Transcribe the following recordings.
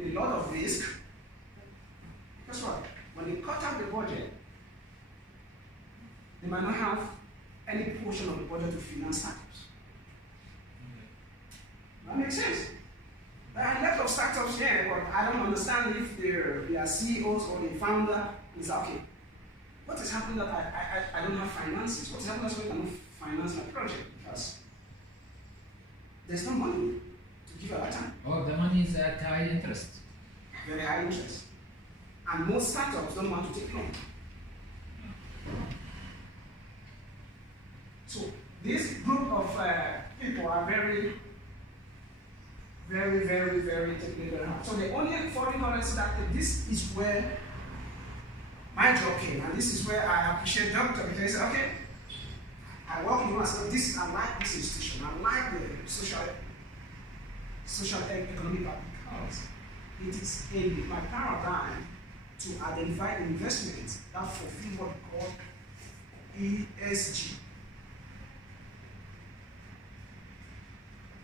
in a lot of risk. Guess what? When they cut out the budget, they might not have any portion of the budget to finance startups. That makes sense. There are a lot of startups here, but I don't understand if their CEOs or the founder is okay. What is happening that I don't have finances? What is happening that I cannot finance my project? Because there's no money to give at that time. Oh, the money is at high interest. Very high interest. And most startups don't want to take loan. So this group of people are very technical. So the only foreign currency that this is where my job came, and this is where I appreciate Doctor, because he said, okay, I work in and say, this I like this institution, I like the social economic part, because it is my paradigm to identify investments that fulfill what we call ESG.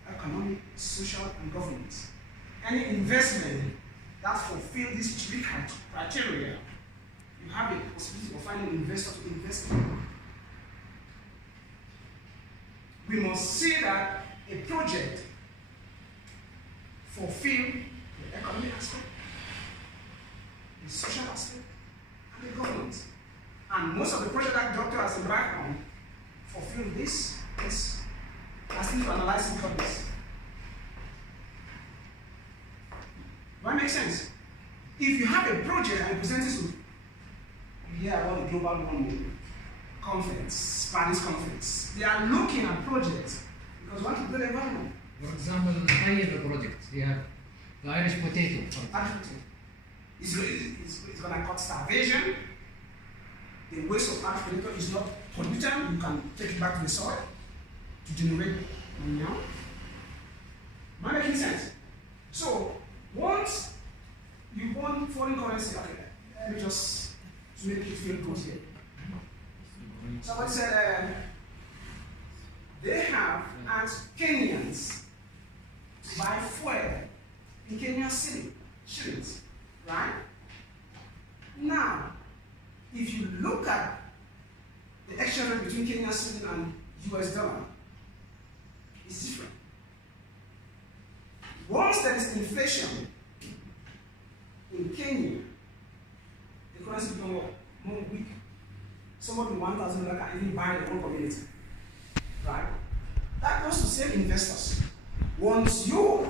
Economic, social, and governance. Any investment that fulfills these three criteria, you have a possibility of finding an investor to invest in. We must see that a project fulfills the economic aspect, the social aspect, and the governance. And most of the projects that Doctor has embarked on fulfill this. I still need to analyze some of this. Does that make sense? If you have a project and you present it to, you hear about the global warming conference, Paris conference. They are looking at projects because we want to build an environment. For example, the high-level project, you have the Irish potato. It's going to cut starvation. The waste of Irish potato is not pollutant. You can take it back to the soil to generate manure. Am I making sense? So, once you want foreign currency, okay, let me just make it feel good here. Somebody said they have asked Kenyans to buy fuel in Kenyan shillings, right? Now, if you look at the exchange rate between Kenyan shilling and US dollar, it's different. Once there is inflation in Kenya, the currency becomes more weak. Somebody with $1,000 can even buy their own community. Right? That goes to save investors. Once you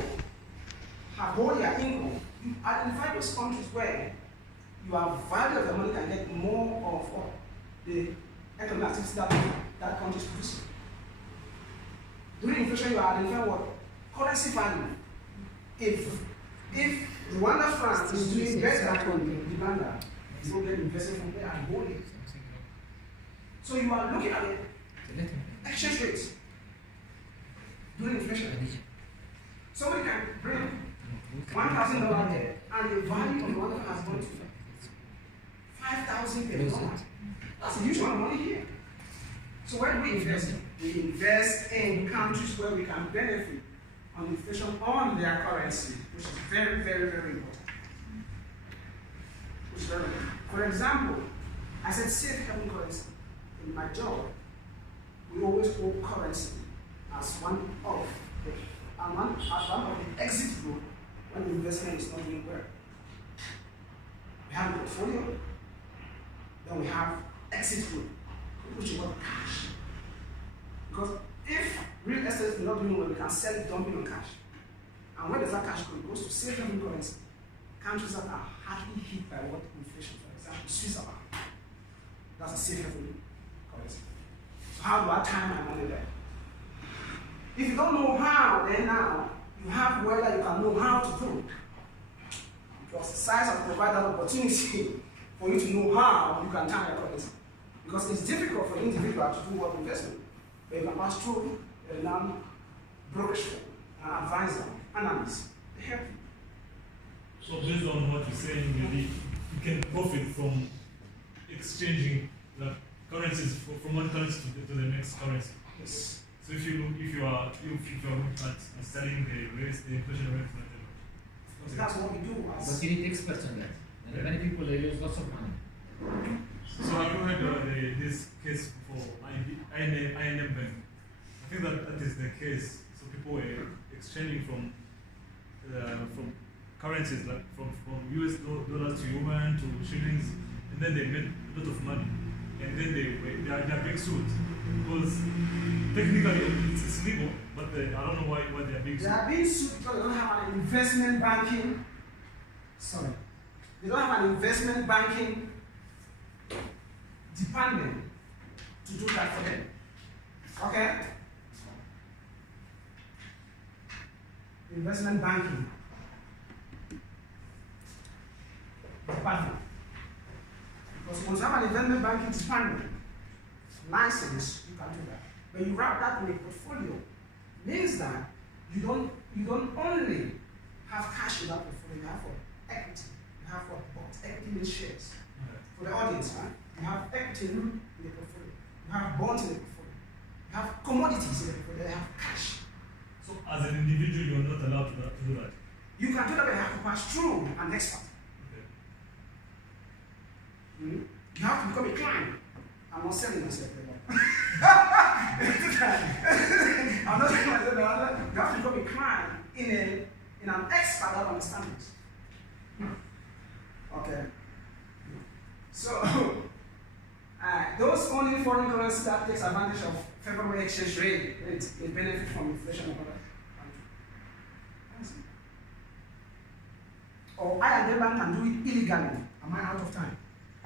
have all your income, you identify those countries where your value of the money can get more of the economic activity that country is producing. During inflation, you identify what? Currency value. If Rwanda, France is doing better than Uganda, you will get invested from there and hold it. So you are looking at the exchange rates during inflation. Somebody can bring $1,000 there, and the value of the $1 has gone to $5,000 per dollar. That's a huge amount of money here. So where do we invest in? We invest in countries where we can benefit on inflation on their currency, which is very important. For example, I said safe haven currency. In my job, we always hold currency as one of the exit route when the investment is not doing well. We have a portfolio, then we have exit route, which is what cash. Because if real estate is not doing well, we can sell it dumping on cash. And where does that cash go? It goes to safe haven currency. Countries that are hardly hit by what inflation, for example, Switzerland. That's a safe haven currency. So how do I time my money there? If you don't know how, then now you have whether you can know how to do. Because SIAS has provided that opportunity for you to know how you can time your currency. Because it's difficult for the individual to do what investment. But you can pass through a non-brokerage firm, an advisor, analyst. They help you. So based on what you're saying, maybe you can profit from exchanging the currencies from one currency to the next currency. Yes. So if you are looking at selling the inflation rate, So that's what we do. But you need experts on that. And many people they use lots of money. So have you heard this case for INM Bank? I think that is the case. So people were exchanging from currencies like from US dollars to yuan to shillings, and then they made a lot of money, and then they are being sued because technically it's legal, but I don't know why they are being sued. They are being sued because they don't have an investment banking. Sorry, they don't have an investment banking department to do that for them. Okay? Investment banking department. Because once you have an investment banking department license, you can do that. When you wrap that in a portfolio, means that you don't only have cash in that portfolio, you have for equity, you have for bonds. Equity means shares. For the audience, right? You have equity in the portfolio, you have bonds in the portfolio, you have commodities in the portfolio, you have cash. So as an individual, you are not allowed to do that. You can do that, but you have to pass through an expert. Okay. You have to become a client. I'm not selling myself anymore. I'm not selling myself anymore. You have to become a client in an expert that understands it. Okay. So those owning foreign currency that takes advantage of favorable exchange rate, it benefit from inflation of other countries. Or I bank can do it illegally. Am I out of time?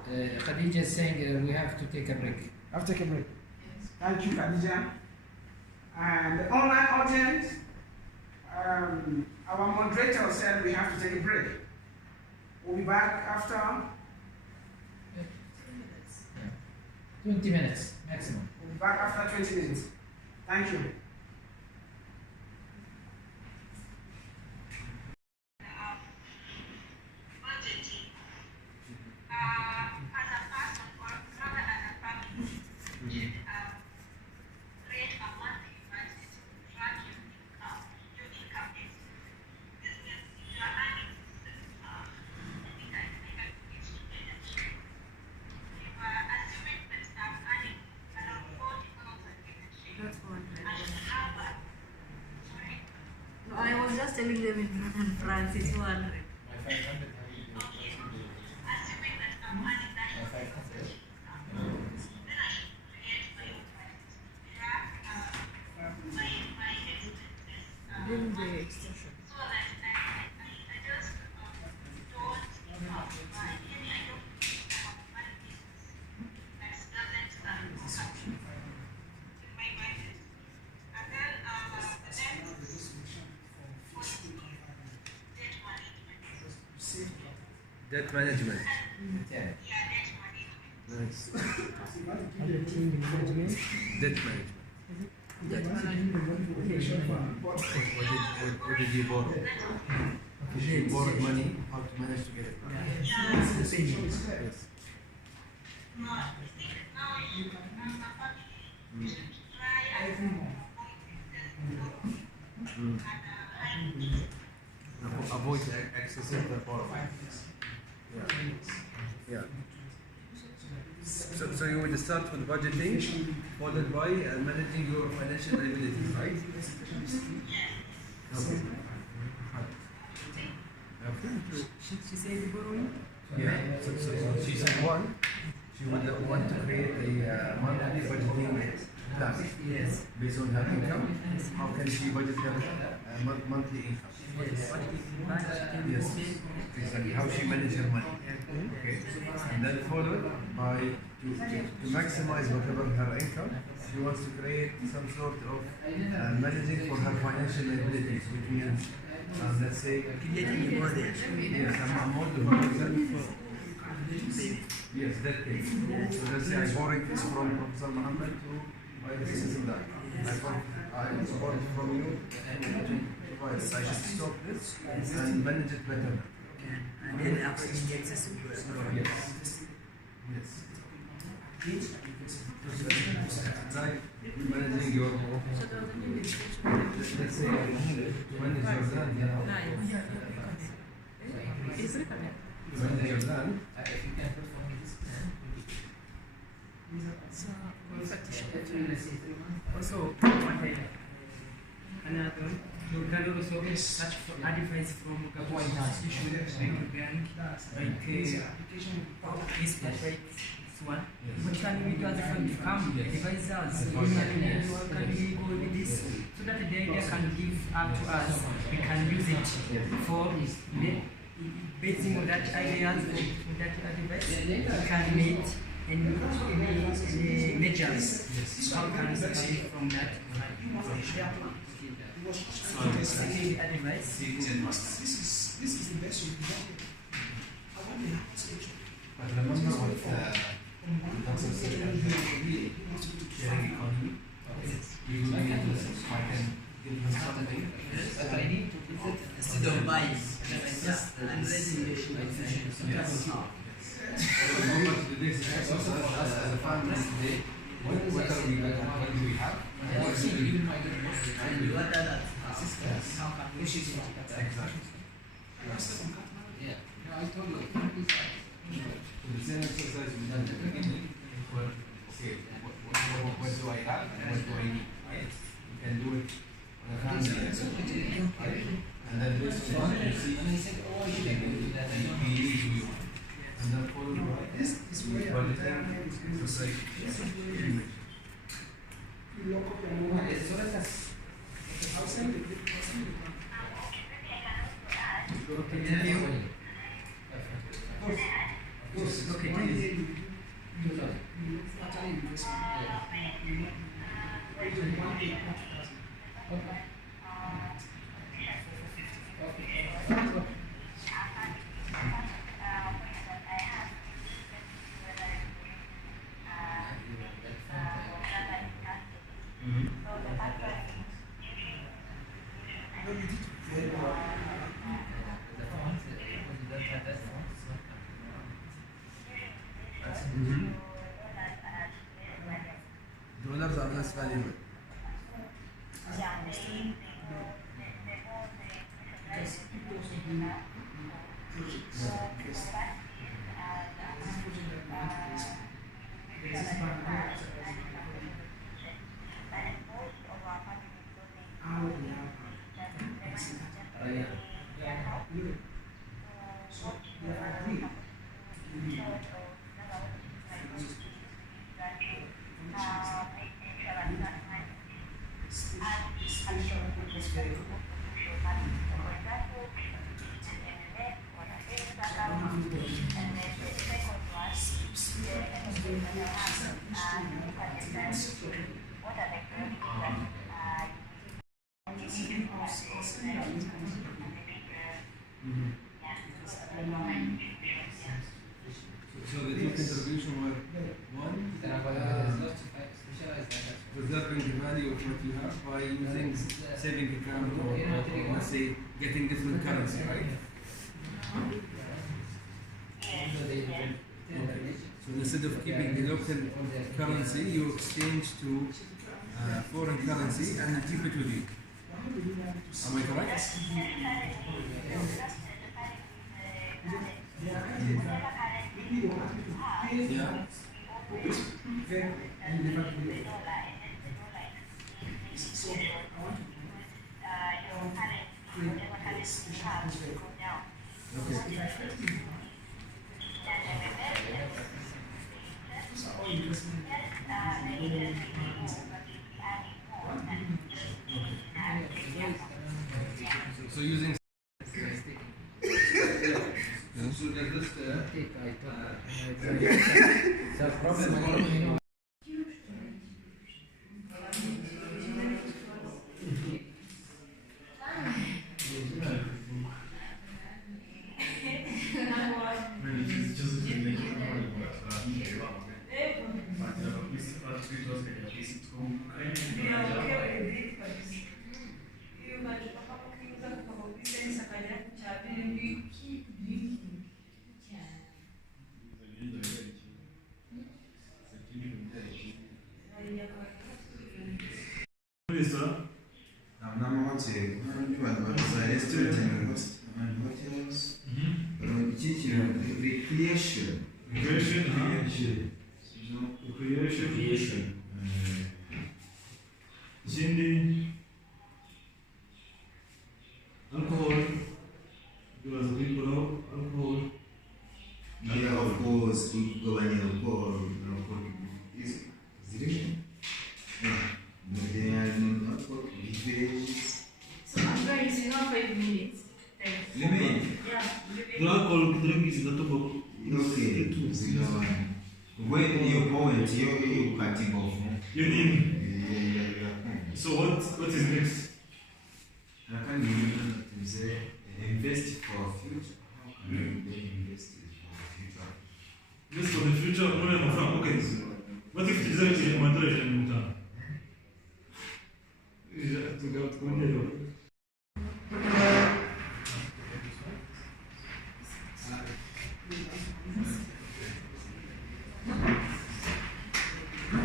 Khadija is saying we have to take a break. I'll take a break. Yes. Thank you, Khadija. And the online audience, our moderator said we have to take a break. We'll be back after 20 minutes maximum. We'll be back after 20 minutes. Thank you. I was just telling them in France, it's 100. Then the extension. Debt management. Yeah. Nice. Debt management. What did you borrow? If you borrowed money, how to manage to get it back? Yes. Avoid excessive borrowing. Yeah. So you would start with budgeting, followed by managing your financial liabilities, right? Okay. She said borrowing? Yeah. So she said one, she would want to create a monthly budgeting plan. Yes. Based on her income, how can she budget her monthly income? Yes, exactly. How she manages her money. Okay. And then followed by to maximize whatever her income, she wants to create some sort of managing for her financial liabilities, which means let's say Creating more there. yes, I'm more to yes, that case. So let's say I borrowed this from Professor Muhammad to buy this and that. I borrowed from you to buy this. I should stop this and manage it better. And then after the excess of Yes. Yes. Like managing your let's say to manage your land, When you're done, So, also, another, you can also search for advice from government institutions and bank, like this one. What can we do as a become advisors? What can we go with this? So that the idea can give up to us. We can use it for basing on that ideas and that advice. We can meet any measures. How can we benefit from that? Seeking advice. This is the best you can get. I want the house. but remember what Dr. said at the sharing economy. You will be able to subscribe and give them something. But I need to put it instead of buying. I'm ready. Yes. So remember today's exercise as a family today. What are we doing? What do we have? What do we do? And what are the systems? How can we use it? Exactly. Yeah. No, I told you. So the same exercise we done at the beginning. Well, okay, what do I have and what do I need? Right? You can do it on a family level. Right? And then based on that, you see the needs we want. And then follow This is where budgeting, exercise, image. you lock up your money. I'll send it. Okay, thank you. Okay, thank you. Dollars are less valuable. Because people also do projects. This project that we want to place. There's this bank that has how we have so they agree to give you special purpose vehicle. So the two contribution were one, preserving the value of what you have by using saving account or let's say getting different currency, right? Okay. So instead of keeping the local currency, you exchange to foreign currency and you keep it with you. Am I correct? Yeah. So I want to create a special purpose vehicle. Okay. So all investment So using so there's this So problem recreation. Recreation. Ikindi alcohol, because people alcohol. Yeah, of course, kugabanya alcohol is zirimo. So I'm going to know 5 minutes. Thanks. Limit. Yeah, The alcohol drink is not about. Okay, zigabanya. When you point, you're cutting off. You need. Yeah. So what is next? I can invest for future. How can we invest for future? Just for the future, no, my friend. Okay. What if tu disais que mon intérêt est longtemps? Tu gardes combien de temps?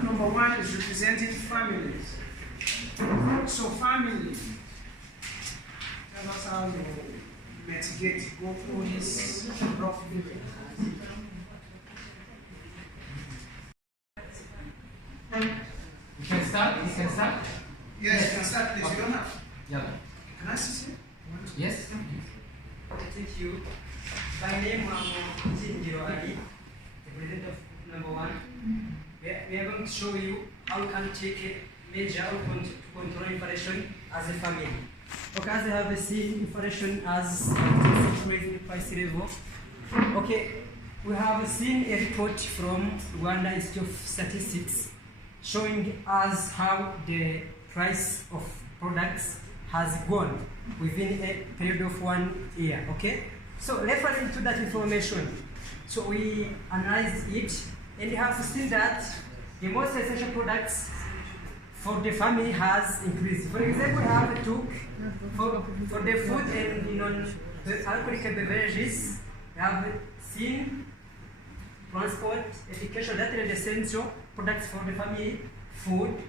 Number one is representing families. So family, tell us how you mitigate, go through this rough period. You can start? You can start? Yes, you can start please. You don't have. Yeah. Can I see? Yes? Thank you. My name is Jinjiro Ali, the president of number one. We are going to show you how we can take a measure to control inflation as a family. Okay, as I have seen inflation as raising price level. Okay, we have seen a report from Rwanda Institute of Statistics showing us how the price of products has gone within a period of 1 year. Okay, so referring to that information, so we analyzed it and we have seen that the most essential products for the family has increased. For example, we have took for the food and the alcoholic beverages. We have seen transport, education, that are the essential products for the family: food,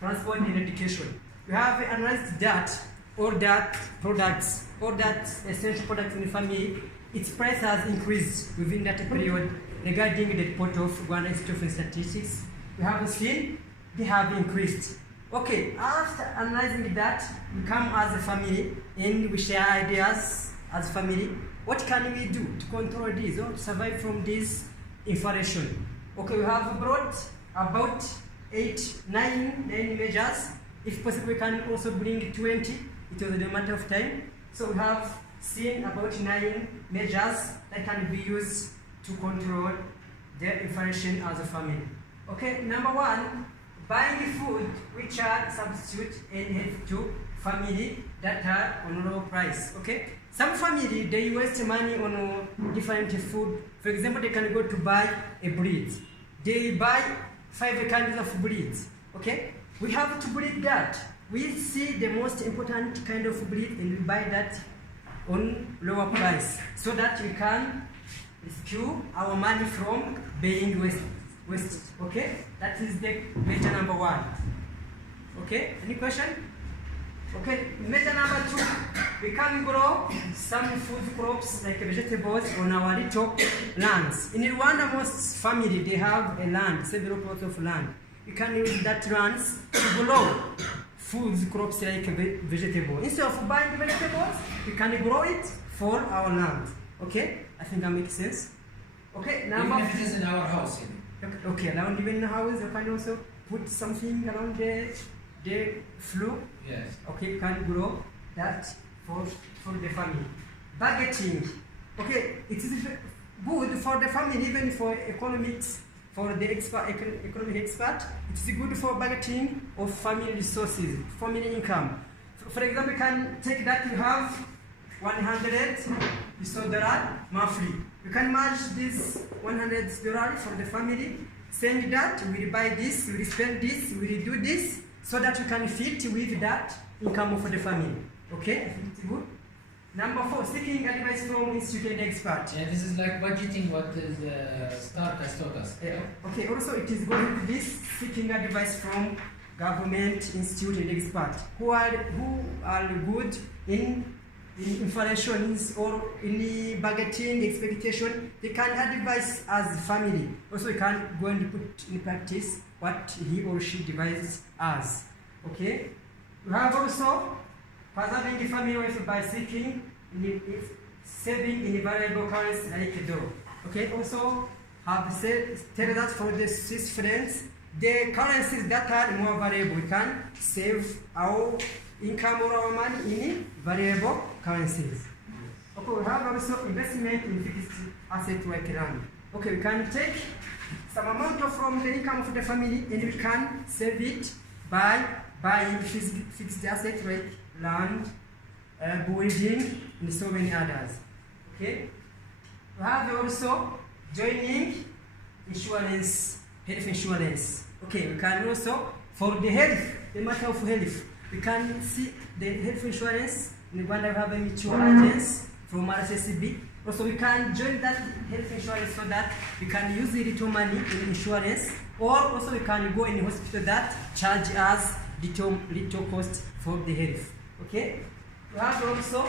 transport, and education. We have analyzed that all that products, all that essential products in the family, its price has increased within that period. Regarding the report of Rwanda Institute of Statistics, we have seen they have increased. Okay, after analyzing that, we come as a family and we share ideas as a family. What can we do to control this or to survive from this inflation? Okay, we have brought about 9 measures. If possible, we can also bring 20. It was a matter of time. So we have seen about 9 measures that can be used to control the inflation as a family. Okay, number one, buying food which are substitute and help to family that are on low price. Okay, some family they waste money on different food. For example, they can go to buy a bread. They buy 5 kinds of bread. Okay, we have to breed that. We see the most important kind of breed and we buy that on lower price so that we can rescue our money from being wasted. Okay, that is the measure number one. Okay, any question? Okay, measure number 2, we can grow some food crops like vegetables on our little lands. In Rwanda, most family they have a land, several plots of land. You can use that lands to grow food crops like vegetable. Instead of buying vegetables, you can grow it for our land. Okay, I think that makes sense. Okay, now Even if it is in our house. okay, around even in the house, you can also put something around the floor. Yes. Okay, you can grow that for the family. Budgeting. Okay, it is good for the family, even for economics, for the economic expert. It is good for budgeting of family resources, family income. For example, you can take that you have $100 monthly. You can match this $100 for the family, saying that we will buy this, we will spend this, we will do this, so that you can fit with that income for the family. Okay, I think it's good. Number 4, seeking advice from institute and expert. Yeah, this is like budgeting what is Stark has taught us. Okay, also it is going to this seeking advice from government, institute and expert who are good in in inflations or any budgeting expectation, they can advise as family. Also, we can go and put in practice what he or she devises as. Okay? We have also preserving the family wealth by seeking saving in variable currency like dollar. Okay? Also, have said tell that for the Swiss francs, the currencies that are more variable, we can save our income or our money in variable currencies. Okay, we have also investment in fixed asset like land. Okay, we can take some amount from the income of the family and we can save it by buying fixed assets like land, building, and so many others. Okay, we have also joining insurance, health insurance. Okay, we can also, for the health, the matter of health, we can see the health insurance. In Rwanda, we have a mutual agents from RSSB. Also, we can join that health insurance so that we can use the little money in insurance, or also we can go in the hospital that charge us little cost for the health. Okay? We have also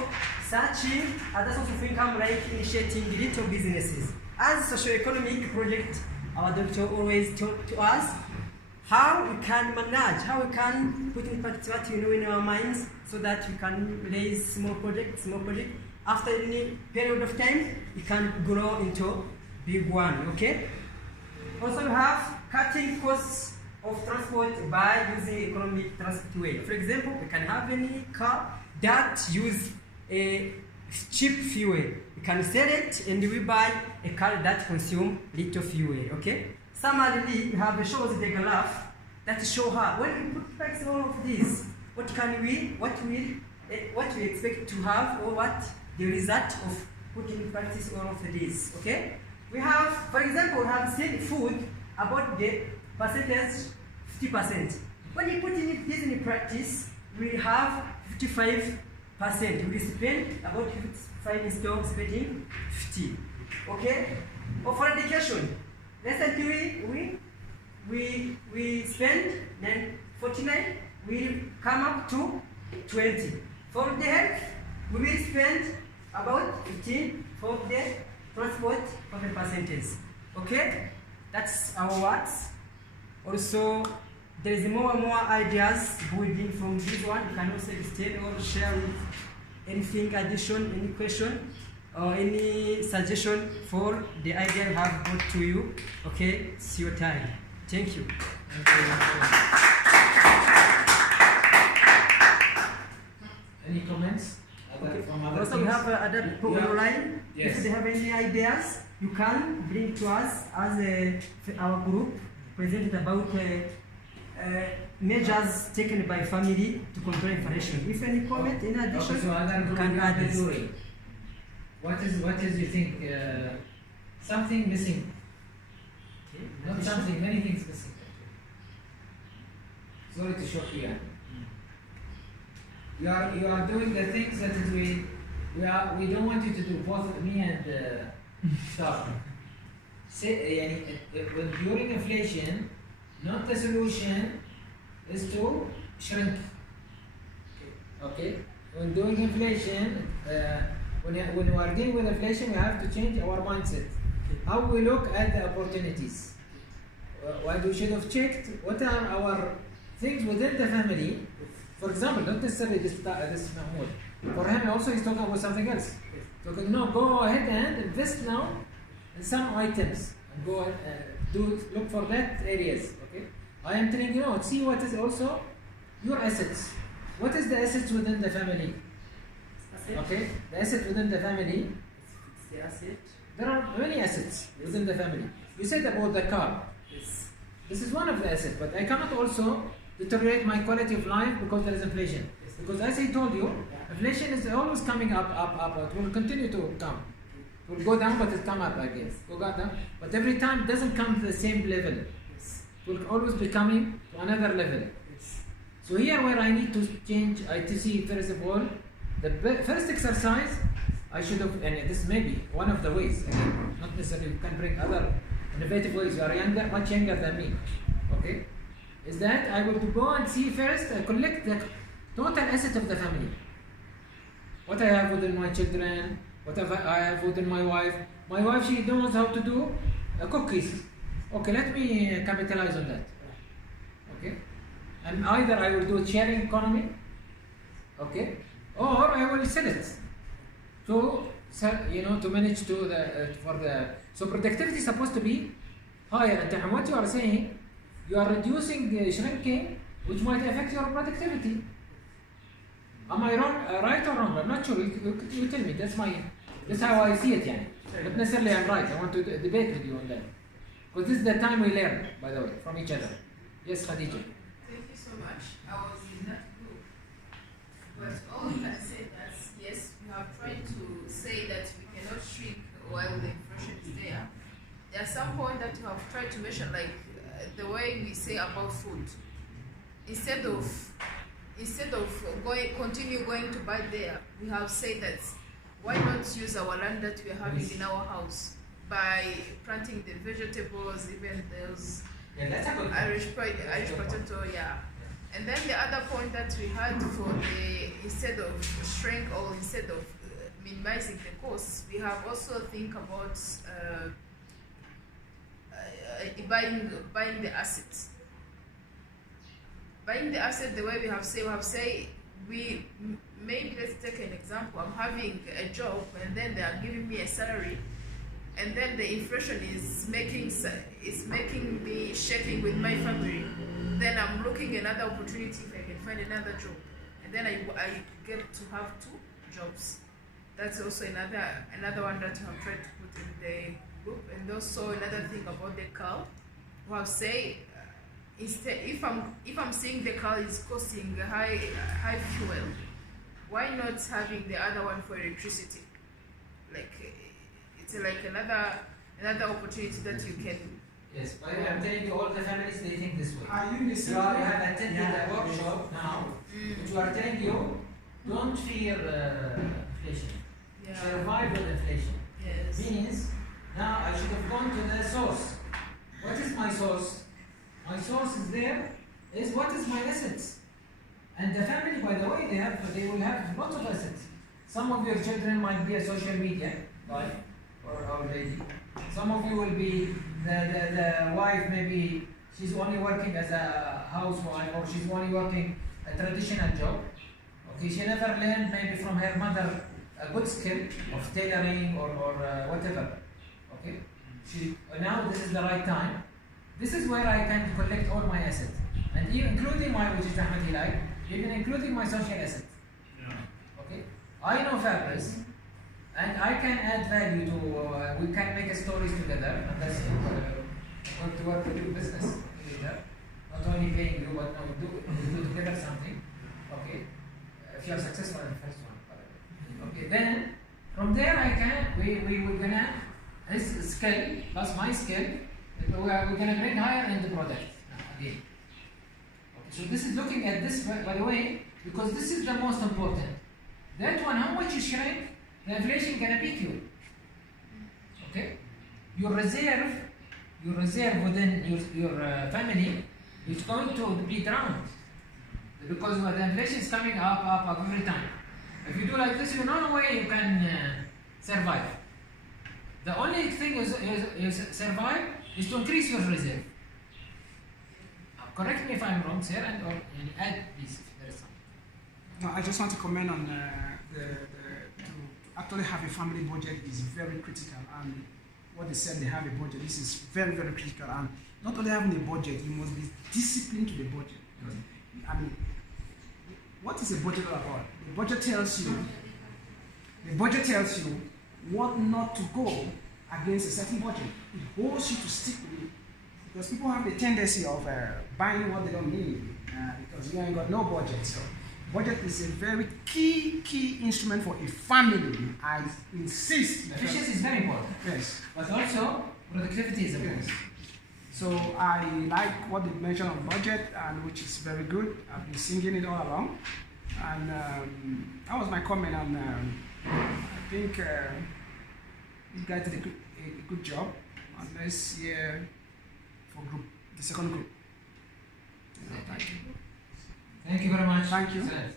searching other sources of income like initiating little businesses. As socio-economic project, our doctor always taught to us how we can manage, how we can put in practice what we know in our minds so that we can raise small project. After any period of time, it can grow into big one, okay? Also, we have cutting costs of transport by using economic transport way. For example, we can have any car that use a cheap fuel. We can sell it and we buy a car that consume little fuel, okay? Similarly, we have shows the graph that show how when we put back all of this, what we expect to have, or what the result of putting in practice all of this. Okay? We have, for example, we have seen food about the percentage 50%. When you put in this in practice, we have 55%. We spend about 55 instead of spending 50. Okay? Or for education, recently we spend then 49, we come up to 20. For the health, we will spend about 15. For the transport, for the percentage. Okay? That's our words. Also, there is more and more ideas building from this one. You can also extend or share anything addition, any question, or any suggestion for the idea I have brought to you. Okay? It's your time. Thank you. Any comments? Okay. From other Also, we things? have other people online. Yes. If they have any ideas, you can bring to us as our group presented about measures taken by family to control inflation. If any comment in addition, Okay, so other you group can add the this. jury. What is you think something missing? Okay. Not something, many things missing. Sorry to shock you. You are doing the things that we don't want you to do, both me and Star. When during inflation, not the solution is to shrink. Okay? When doing inflation, when we are dealing with inflation, we have to change our mindset. How we look at the opportunities. What we should have checked, what are our things within the family. For example, not necessarily this Mahmoud. For him also he's talking about something else. So go ahead and invest now in some items and go look for that areas. Okay? I am telling you, see what is also your assets. What is the assets within the family? Okay? The asset within the family. The asset. There are many assets within the family. You said about the car. Yes. This is one of the assets, but I cannot also deteriorate my quality of life because there is inflation. Yes. Because as I told you, inflation is always coming up. It will continue to come. It will go down, but it come up again. Go down, but every time it doesn't come to the same level. Yes. It will always be coming to another level. Yes. So here where I need to change, to see first of all, the first exercise I should have, and this may be one of the ways, again, not necessarily you can bring other innovative ways. You are younger, much younger than me. Okay? Is that I will go and see first, collect the total asset of the family. what I have within my children, what I have within my wife. My wife, she knows how to do cookies. Okay, let me capitalize on that. Okay, and either I will do sharing economy, okay, or I will sell it to to manage to so productivity is supposed to be higher. And what you are saying, you are reducing shrinking, which might affect your productivity. Am I wrong, right or wrong? I'm not sure. You tell me. That's how I see it. Not necessarily I'm right. I want to debate with you on that. Because this is the time we learn, by the way, from each other. Yes, Khadija. Thank you so much. I was in that group. But all we can say that, yes, we have tried to say that we cannot shrink while the inflation is there. There are some points that we have tried to mention, like the way we say about food. Instead of continue going to buy there, we have said that why not use our land that we are having in our house by planting the vegetables, even those Irish potato, yeah. And then the other point that we had for instead of shrink or instead of minimizing the costs, we have also think about buying the assets. Buying the asset, the way we have say maybe let's take an example. I'm having a job and then they are giving me a salary, and then the inflation is making me shaking with my family. Then I'm looking another opportunity if I can find another job, and then I get to have 2 jobs. That's also another one that I've tried to put in the group. And also another thing about the car, we have say instead if I'm seeing the car is costing high fuel, why not having the other one for electricity? Like it's like another opportunity that you can. Yes, but I'm telling you, all the families, they think this way. Are you listening? You have attended a workshop now, which are telling you, don't fear inflation. Yeah. Survive with inflation. Yes. Means, now I should have gone to the source. What is my source? My source is there, is what is my assets. And the family, by the way, they will have lots of assets. Some of your children might be a social media guy or lady. Some of you will be the wife, maybe she's only working as a housewife, or she's only working a traditional job. Okay, she never learned maybe from her mother a good skill of tailoring or whatever. Okay, now this is the right time. This is where I can collect all my assets, and even including my, which is Rahmati, even including my social assets. Yeah. Okay, I know fabrics, and I can add value to. We can make stories together, and that's going to work with your business later. Not only paying you, but no, do together something. Okay, if you are successful in the first one. Okay, then from there we're gonna this skill plus my skill. We're gonna bring higher end the product again. Okay, so this is looking at this, by the way, because this is the most important. That one, how much you shrink, the inflation gonna beat you. Okay, your reserve within your family is going to be drowned because the inflation is coming up every time. If you do like this, you know no way you can survive. The only thing is survive is to increase your reserve. Correct me if I'm wrong, sir, and or add this if there is something. No, I just want to comment on to actually have a family budget is very critical, and what they said, they have a budget. This is very, very critical, and not only having a budget, you must be disciplined to the budget. I mean, what is a budget all about? The budget tells you what not to go against a certain budget. It holds you to stick with it. Because people have the tendency of buying what they don't need because you ain't got no budget. So budget is a very key instrument for a family. I insist. Efficiency is very important. Yes. But also productivity is important. Yes. So I like what they mentioned on budget, and which is very good. I've been singing it all along. And that was my comment on I think you guys did a good job on this year for the second group. Thank you. Thank you very much. Thank you. Excellent.